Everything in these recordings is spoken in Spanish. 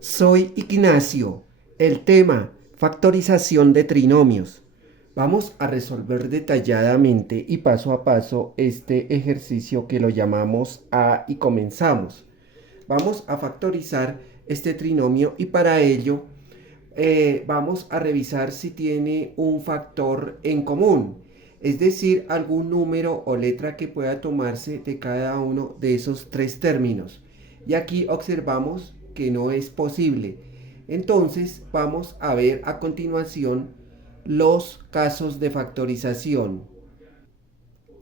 Soy Ignacio. El tema, factorización de trinomios. Vamos a resolver detalladamente y paso a paso este ejercicio que lo llamamos A y comenzamos. Vamos a factorizar este trinomio y para ello vamos a revisar si tiene un factor en común, es decir, algún número o letra que pueda tomarse de cada uno de esos tres términos. Y aquí observamos que no es posible. Entonces vamos a ver a continuación los casos de factorización.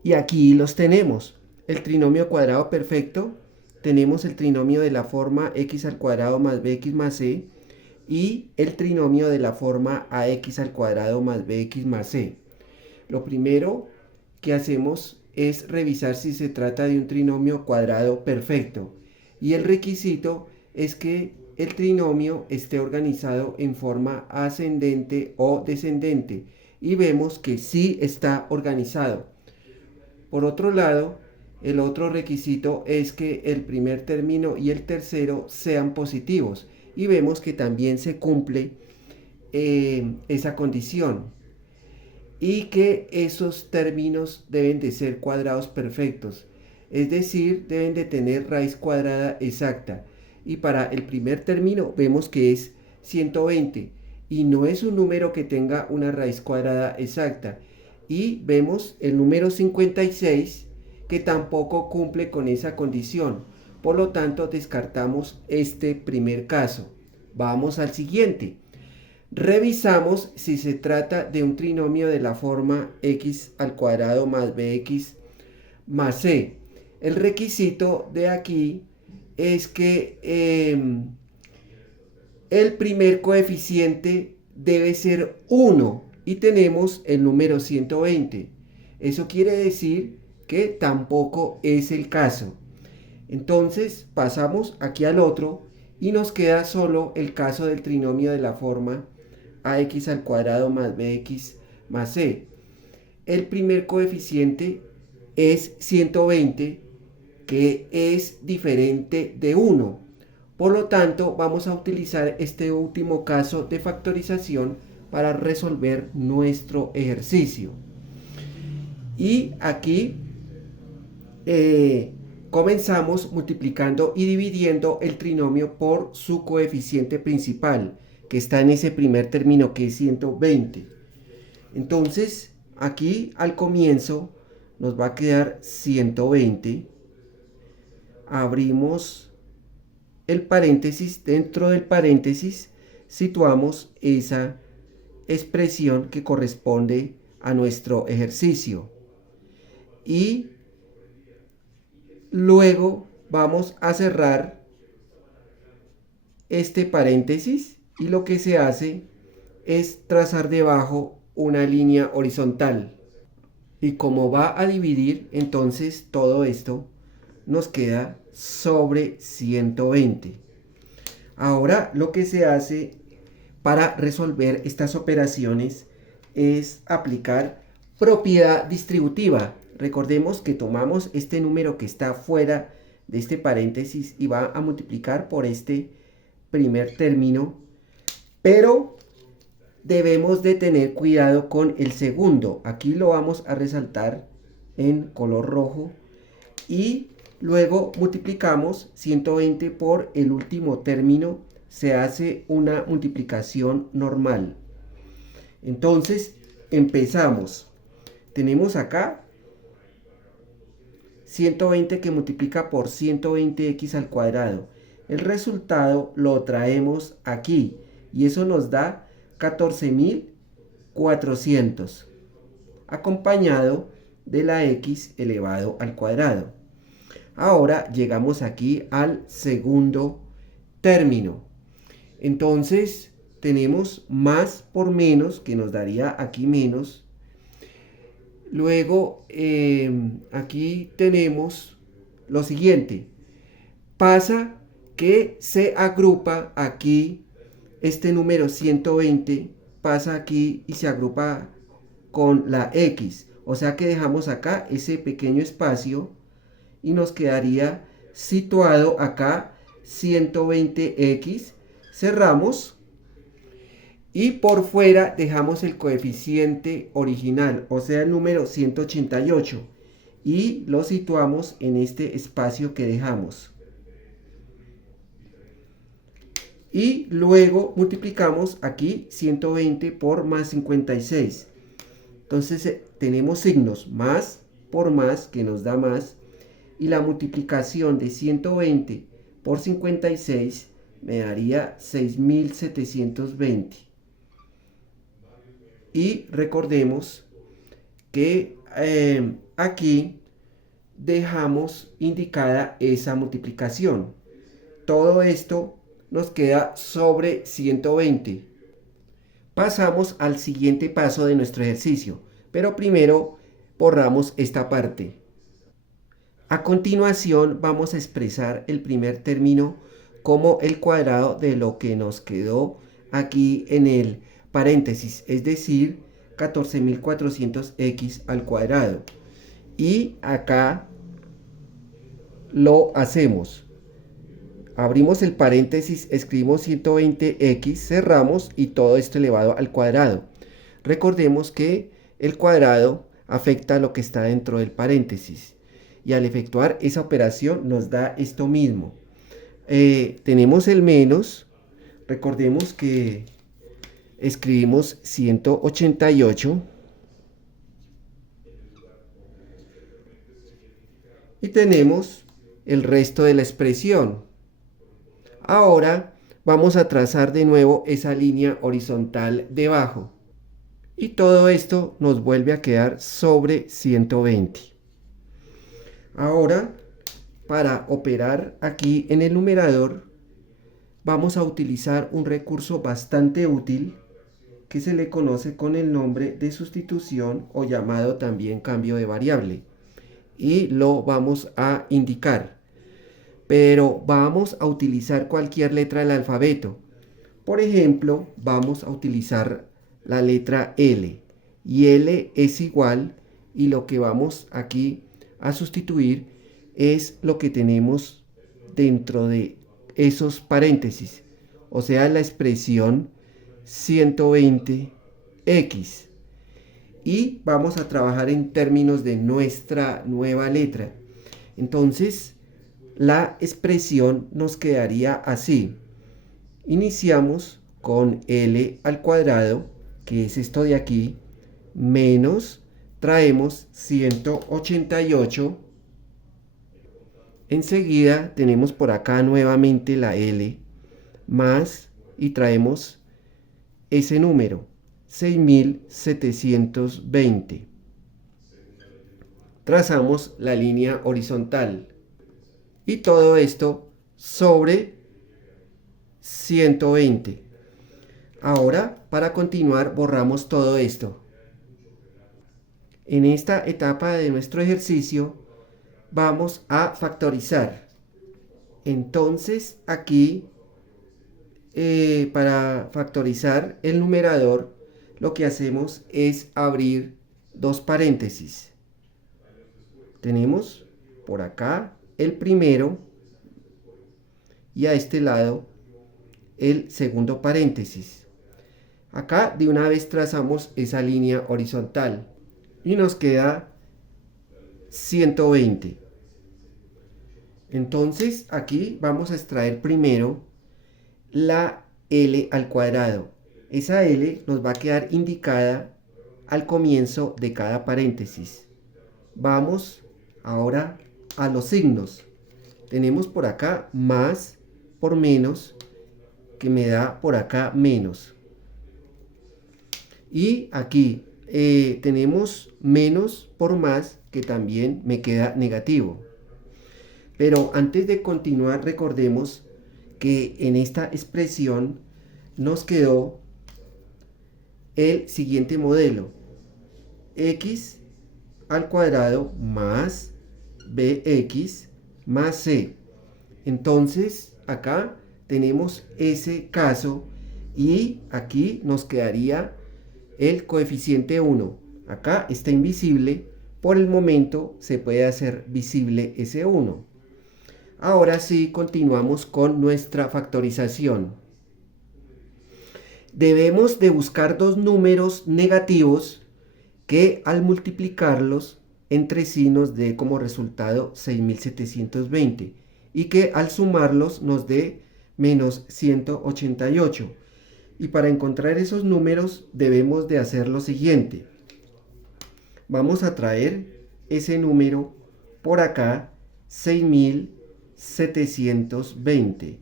Y aquí los tenemos. El trinomio cuadrado perfecto. Tenemos el trinomio de la forma x al cuadrado más bx más c. Y el trinomio de la forma ax al cuadrado más bx más c. Lo primero que hacemos es revisar si se trata de un trinomio cuadrado perfecto. Y el requisito es que el trinomio esté organizado en forma ascendente o descendente. Y vemos que sí está organizado. Por otro lado, el otro requisito es que el primer término y el tercero sean positivos. Y vemos que también se cumple esa condición. Y que esos términos deben de ser cuadrados perfectos. Es decir, deben de tener raíz cuadrada exacta. Y para el primer término vemos que es 120. Y no es un número que tenga una raíz cuadrada exacta. Y vemos el número 56 que tampoco cumple con esa condición. Por lo tanto, descartamos este primer caso. Vamos al siguiente. Revisamos si se trata de un trinomio de la forma x al cuadrado más bx más c. El requisito de aquí es que el primer coeficiente debe ser 1 y tenemos el número 120. Eso quiere decir que tampoco es el caso. Entonces pasamos aquí al otro y nos queda solo el caso del trinomio de la forma ax al cuadrado más bx más c. El primer coeficiente es 120, que es diferente de 1. Por lo tanto, vamos a utilizar este último caso de factorización para resolver nuestro ejercicio. Y aquí comenzamos multiplicando y dividiendo el trinomio por su coeficiente principal, que está en ese primer término, que es 120. Entonces, aquí al comienzo nos va a quedar 120. Abrimos el paréntesis. Dentro del paréntesis situamos esa expresión que corresponde a nuestro ejercicio. Y luego vamos a cerrar este paréntesis y lo que se hace es trazar debajo una línea horizontal. Y como va a dividir, entonces todo esto nos queda sobre 120. Ahora lo que se hace para resolver estas operaciones es aplicar propiedad distributiva. Recordemos que tomamos este número que está fuera de este paréntesis y va a multiplicar por este primer término, pero debemos de tener cuidado con el segundo. Aquí lo vamos a resaltar en color rojo y luego multiplicamos 120 por el último término. Se hace una multiplicación normal. Entonces empezamos. Tenemos acá 120 que multiplica por 120x al cuadrado. El resultado lo traemos aquí y eso nos da 14.400, acompañado de la x elevado al cuadrado. Ahora llegamos aquí al segundo término. Entonces tenemos más por menos, que nos daría aquí menos. Luego aquí tenemos lo siguiente. Pasa que se agrupa aquí este número 120, pasa aquí y se agrupa con la x. O sea que dejamos acá ese pequeño espacio y nos quedaría situado acá 120x Cerramos y por fuera dejamos el coeficiente original, o sea el número 188, y lo situamos en este espacio que dejamos. Y luego multiplicamos aquí 120 por más 56. Entonces tenemos signos más por más, que nos da más, y la multiplicación de 120 por 56 me daría 6720. Y recordemos que aquí dejamos indicada esa multiplicación. Todo esto nos queda sobre 120. Pasamos al siguiente paso de nuestro ejercicio, pero primero borramos esta parte. A continuación vamos a expresar el primer término como el cuadrado de lo que nos quedó aquí en el paréntesis, es decir, 14.400x al cuadrado. Y acá lo hacemos. Abrimos el paréntesis, escribimos 120x, cerramos y todo esto elevado al cuadrado. Recordemos que el cuadrado afecta a lo que está dentro del paréntesis. Y al efectuar esa operación nos da esto mismo. Tenemos el menos. Recordemos que escribimos 188. Y tenemos el resto de la expresión. Ahora vamos a trazar de nuevo esa línea horizontal debajo. Y todo esto nos vuelve a quedar sobre 120. Ahora, para operar aquí en el numerador, vamos a utilizar un recurso bastante útil que se le conoce con el nombre de sustitución o llamado también cambio de variable. Y lo vamos a indicar. Pero vamos a utilizar cualquier letra del alfabeto. Por ejemplo, vamos a utilizar la letra L. Y L es igual, y lo que vamos aquí a sustituir es lo que tenemos dentro de esos paréntesis, o sea la expresión 120x, y vamos a trabajar en términos de nuestra nueva letra. Entonces la expresión nos quedaría así. Iniciamos con L al cuadrado, que es esto de aquí, menos, traemos 188. Enseguida tenemos por acá nuevamente la L, más, y traemos ese número, 6720. Trazamos la línea horizontal. Y todo esto sobre 120. Ahora, para continuar, borramos todo esto. En esta etapa de nuestro ejercicio, vamos a factorizar. Entonces, aquí, para factorizar el numerador, lo que hacemos es abrir dos paréntesis. Tenemos por acá el primero y a este lado el segundo paréntesis. Acá de una vez trazamos esa línea horizontal y nos queda 120. Entonces aquí vamos a extraer primero la L al cuadrado. Esa L nos va a quedar indicada al comienzo de cada paréntesis. Vamos ahora a los signos. Tenemos por acá más por menos, que me da por acá menos. Y aquí tenemos menos por más, que también me queda negativo. Pero antes de continuar, recordemos que en esta expresión nos quedó el siguiente modelo: x al cuadrado más bx más c. Entonces acá tenemos ese caso y aquí nos quedaría el coeficiente 1. Acá está invisible, por el momento se puede hacer visible ese 1. Ahora sí continuamos con nuestra factorización. debemos de buscar dos números negativos que al multiplicarlos entre sí nos dé como resultado 6720 y que al sumarlos nos dé menos 188. Y para encontrar esos números debemos de hacer lo siguiente. Vamos a traer ese número por acá, 6720.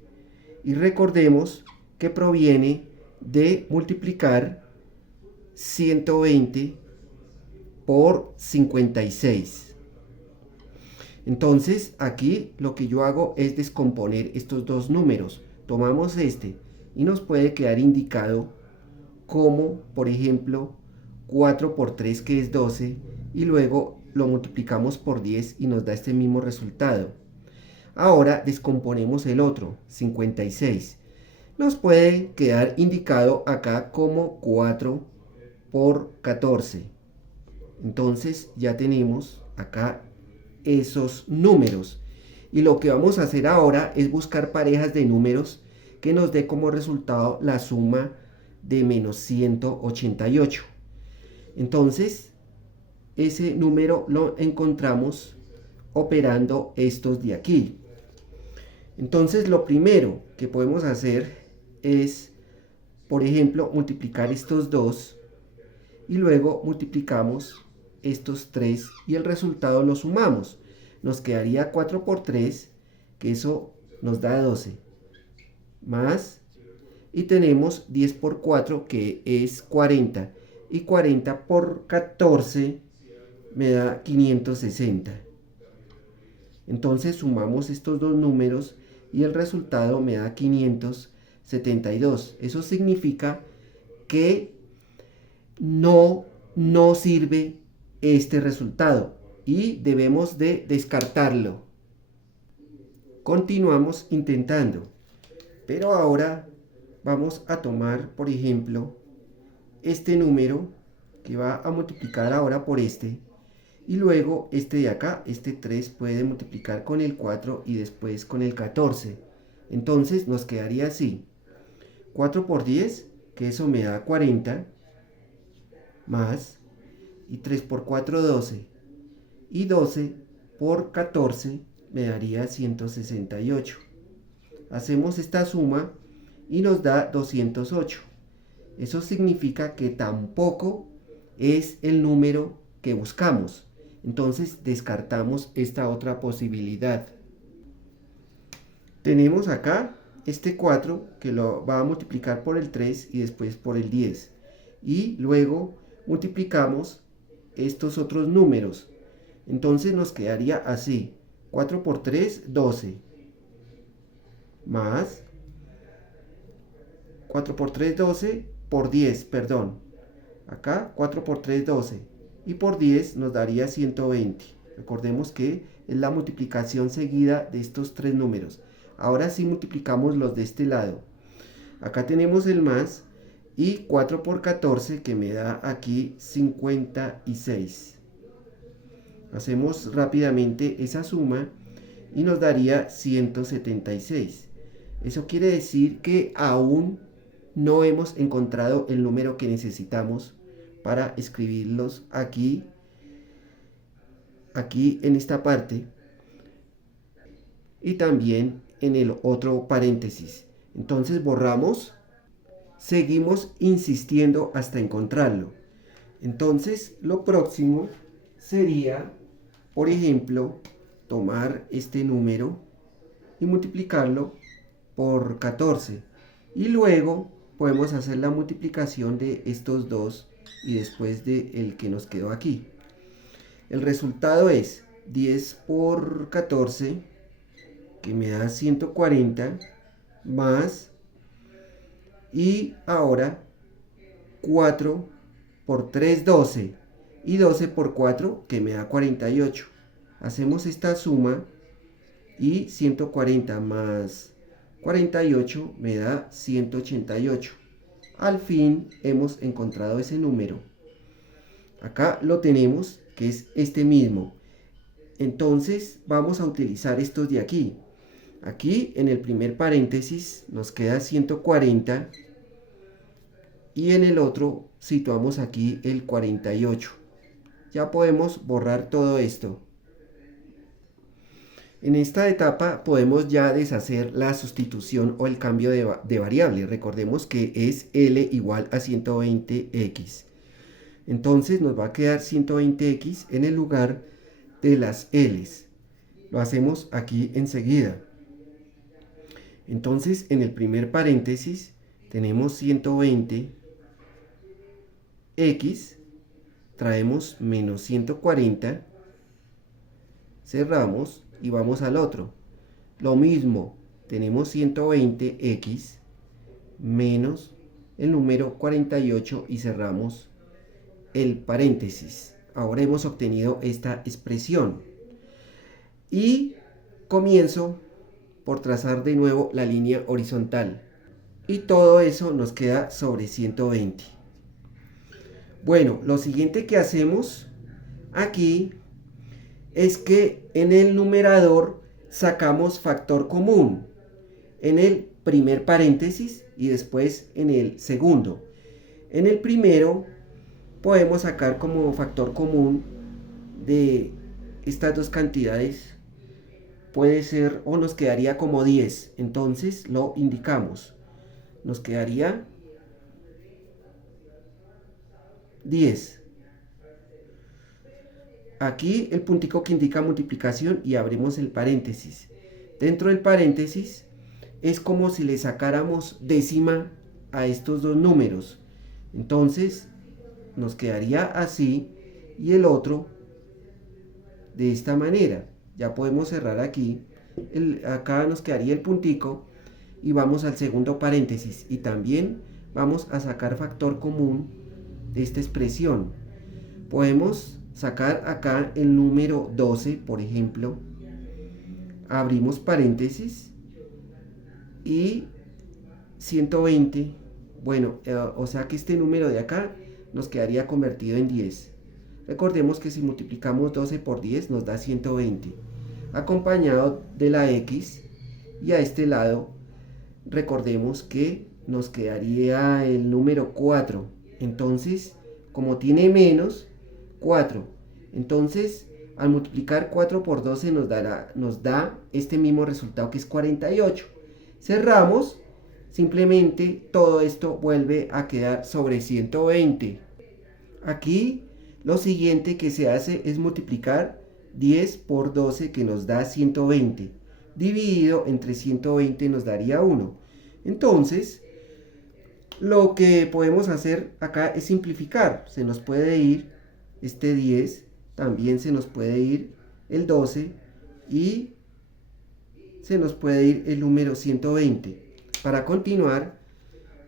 Y recordemos que proviene de multiplicar 120 por 56. Entonces aquí lo que yo hago es descomponer estos dos números. Tomamos este y nos puede quedar indicado como, por ejemplo, 4 por 3 que es 12 y luego lo multiplicamos por 10 y nos da este mismo resultado. Ahora descomponemos el otro, 56. Nos puede quedar indicado acá como 4 por 14. Entonces ya tenemos acá esos números. Y lo que vamos a hacer ahora es buscar parejas de números que nos dé como resultado la suma de menos 188. Entonces, ese número lo encontramos operando estos de aquí. Entonces, lo primero que podemos hacer es, por ejemplo, multiplicar estos dos y luego multiplicamos estos 3 y el resultado lo sumamos. Nos quedaría 4 por 3, que eso nos da 12, más, y tenemos 10 por 4, que es 40, y 40 por 14 me da 560. Entonces sumamos estos dos números y el resultado me da 572. Eso significa que no sirve este resultado y debemos de descartarlo. Continuamos intentando, pero ahora vamos a tomar, por ejemplo, este número que va a multiplicar ahora por este y luego este de acá, este 3 puede multiplicar con el 4 y después con el 14. Entonces nos quedaría así: 4 por 10, que eso me da 40, más, y 3 por 4, 12, y 12 por 14 me daría 168. Hacemos esta suma y nos da 208. Eso significa que tampoco es el número que buscamos. Entonces descartamos esta otra posibilidad. Tenemos acá este 4 que lo va a multiplicar por el 3 y después por el 10. Y luego multiplicamos estos otros números. Entonces nos quedaría así: 4 por 3, 12, más 4 por 3, 12, por 10, perdón. Acá 4 por 3, 12. Y por 10 nos daría 120. Recordemos que es la multiplicación seguida de estos tres números. Ahora sí multiplicamos los de este lado. Acá tenemos el más y 4 por 14 que me da aquí 56. Hacemos rápidamente esa suma y nos daría 176. Eso quiere decir que aún no hemos encontrado el número que necesitamos para escribirlos aquí en esta parte y también en el otro paréntesis. Entonces borramos, seguimos insistiendo hasta encontrarlo. Entonces lo próximo sería, por ejemplo, tomar este número y multiplicarlo por 14 y luego podemos hacer la multiplicación de estos dos y después de el que nos quedó aquí. El resultado es 10 por 14, que me da 140, más, y ahora 4 por 3, 12, y 12 por 4, que me da 48. Hacemos esta suma y 140 más 48 me da 188. Al fin hemos encontrado ese número. Acá lo tenemos, que es este mismo. Entonces vamos a utilizar estos de aquí. Aquí en el primer paréntesis nos queda 140 y en el otro situamos aquí el 48. Ya podemos borrar todo esto. En esta etapa podemos ya deshacer la sustitución o el cambio de variable. Recordemos que es L igual a 120x. Entonces nos va a quedar 120x en el lugar de las L's. Lo hacemos aquí enseguida. Entonces en el primer paréntesis tenemos 120x, traemos menos 140, cerramos y vamos al otro. Lo mismo, tenemos 120x menos el número 48 y cerramos el paréntesis. Ahora hemos obtenido esta expresión. Y comienzo por trazar de nuevo la línea horizontal. Y todo eso nos queda sobre 120. Bueno, lo siguiente que hacemos aquí es que en el numerador sacamos factor común en el primer paréntesis y después en el segundo. En el primero podemos sacar como factor común de estas dos cantidades, puede ser o nos quedaría como 10, entonces lo indicamos, nos quedaría 10. Aquí el puntico que indica multiplicación y abrimos el paréntesis. Dentro del paréntesis es como si le sacáramos décima a estos dos números. Entonces nos quedaría así y el otro de esta manera. Ya podemos cerrar aquí. Acá nos quedaría el puntico y vamos al segundo paréntesis. Y también vamos a sacar factor común de esta expresión. Podemos sacar acá el número 12, por ejemplo. Abrimos paréntesis y 120. Bueno, o sea que este número de acá nos quedaría convertido en 10. Recordemos que si multiplicamos 12 por 10 nos da 120, acompañado de la x, y a este lado recordemos que nos quedaría el número 4. Entonces, como tiene menos, 4. Entonces, al multiplicar 4 por 12 nos da este mismo resultado que es 48. Cerramos, simplemente todo esto vuelve a quedar sobre 120. Aquí lo siguiente que se hace es multiplicar 10 por 12 que nos da 120. Dividido entre 120 nos daría 1. Entonces, lo que podemos hacer acá es simplificar. Se nos puede ir este 10, también se nos puede ir el 12 y se nos puede ir el número 120. Para continuar,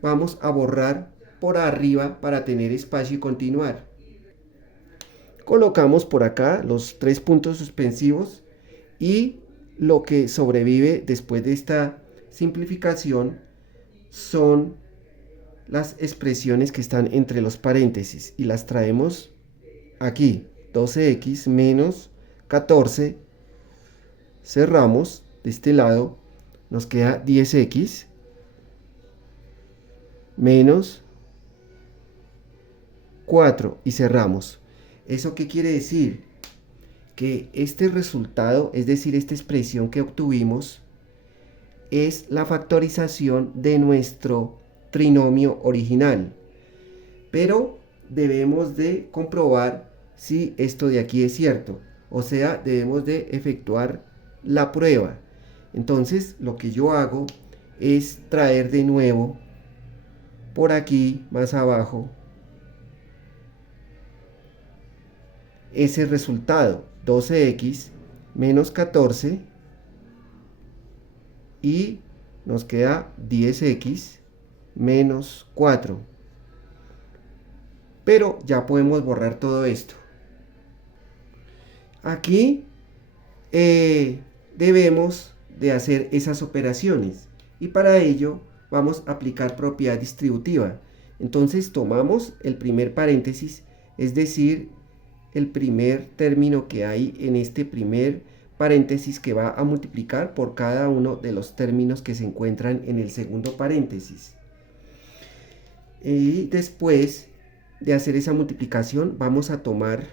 vamos a borrar por arriba para tener espacio y continuar. Colocamos por acá los 3 puntos suspensivos y lo que sobrevive después de esta simplificación son las expresiones que están entre los paréntesis y las traemos aquí. 12x menos 14, cerramos de este lado, nos queda 10x menos 4 y cerramos. ¿Eso qué quiere decir? Que este resultado, es decir, esta expresión que obtuvimos, es la factorización de nuestro trinomio original. Pero debemos de comprobar si esto de aquí es cierto. O sea, debemos de efectuar la prueba. Entonces, lo que yo hago es traer de nuevo por aquí, más abajo, ese resultado, 12x menos 14, y nos queda 10x menos 4. Pero ya podemos borrar todo esto. Aquí debemos de hacer esas operaciones y para ello vamos a aplicar propiedad distributiva. Entonces tomamos el primer paréntesis, es decir, el primer término que hay en este primer paréntesis que va a multiplicar por cada uno de los términos que se encuentran en el segundo paréntesis. Y después de hacer esa multiplicación vamos a tomar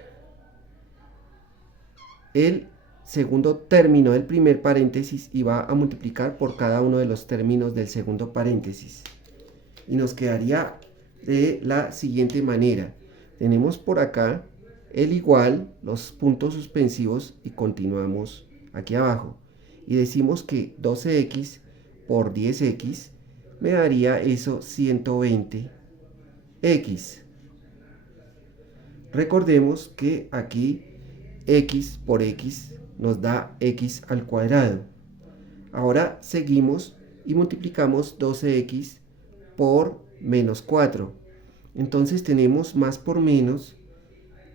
el segundo término del primer paréntesis y va a multiplicar por cada uno de los términos del segundo paréntesis. Y nos quedaría de la siguiente manera. Tenemos por acá el igual, los puntos suspensivos y continuamos aquí abajo. Y decimos que 12x por 10x me daría eso 120x. Recordemos que aquí x por x nos da x al cuadrado. Ahora seguimos y multiplicamos 12x por menos 4. Entonces tenemos más por menos,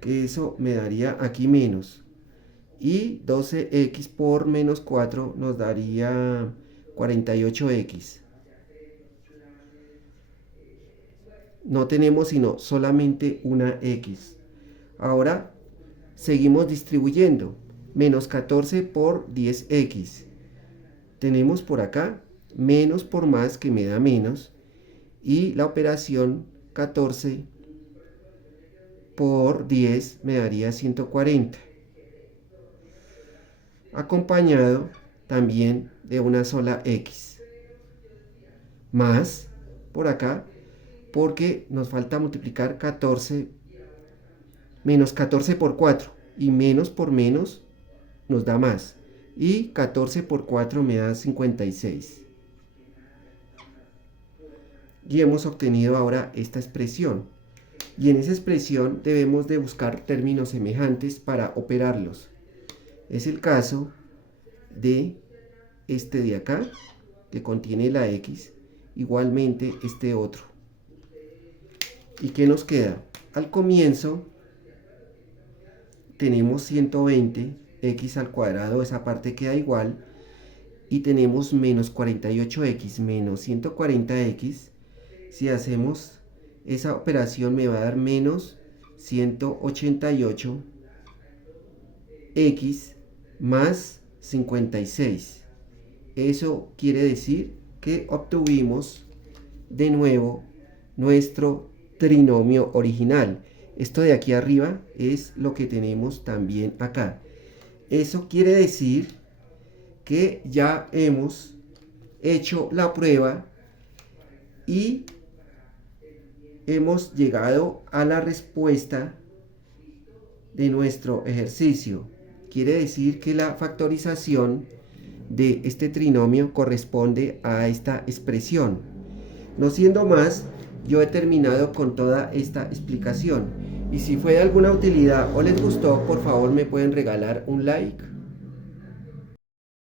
que eso me daría aquí menos. Y 12x por menos 4 nos daría 48x. No tenemos sino solamente una x. Ahora seguimos distribuyendo. Menos 14 por 10x. Tenemos por acá menos por más, que me da menos. Y la operación 14 por 10 me daría 140. Acompañado también de una sola x. Más por acá, porque nos falta multiplicar 14, menos 14 por 4. Y menos por menos nos da más. Y 14 por 4 me da 56. Y hemos obtenido ahora esta expresión. Y en esa expresión debemos de buscar términos semejantes para operarlos. Es el caso de este de acá, que contiene la x, igualmente este otro. ¿Y qué nos queda? Al comienzo tenemos 120x al cuadrado, esa parte queda igual, y tenemos menos 48x menos 140x. Si hacemos esa operación me va a dar menos 188x más 56. Eso quiere decir que obtuvimos de nuevo nuestro trinomio original. Esto de aquí arriba es lo que tenemos también acá. Eso quiere decir que ya hemos hecho la prueba y hemos llegado a la respuesta de nuestro ejercicio. Quiere decir que la factorización de este trinomio corresponde a esta expresión. No siendo más, yo he terminado con toda esta explicación. Y si fue de alguna utilidad o les gustó, por favor me pueden regalar un like.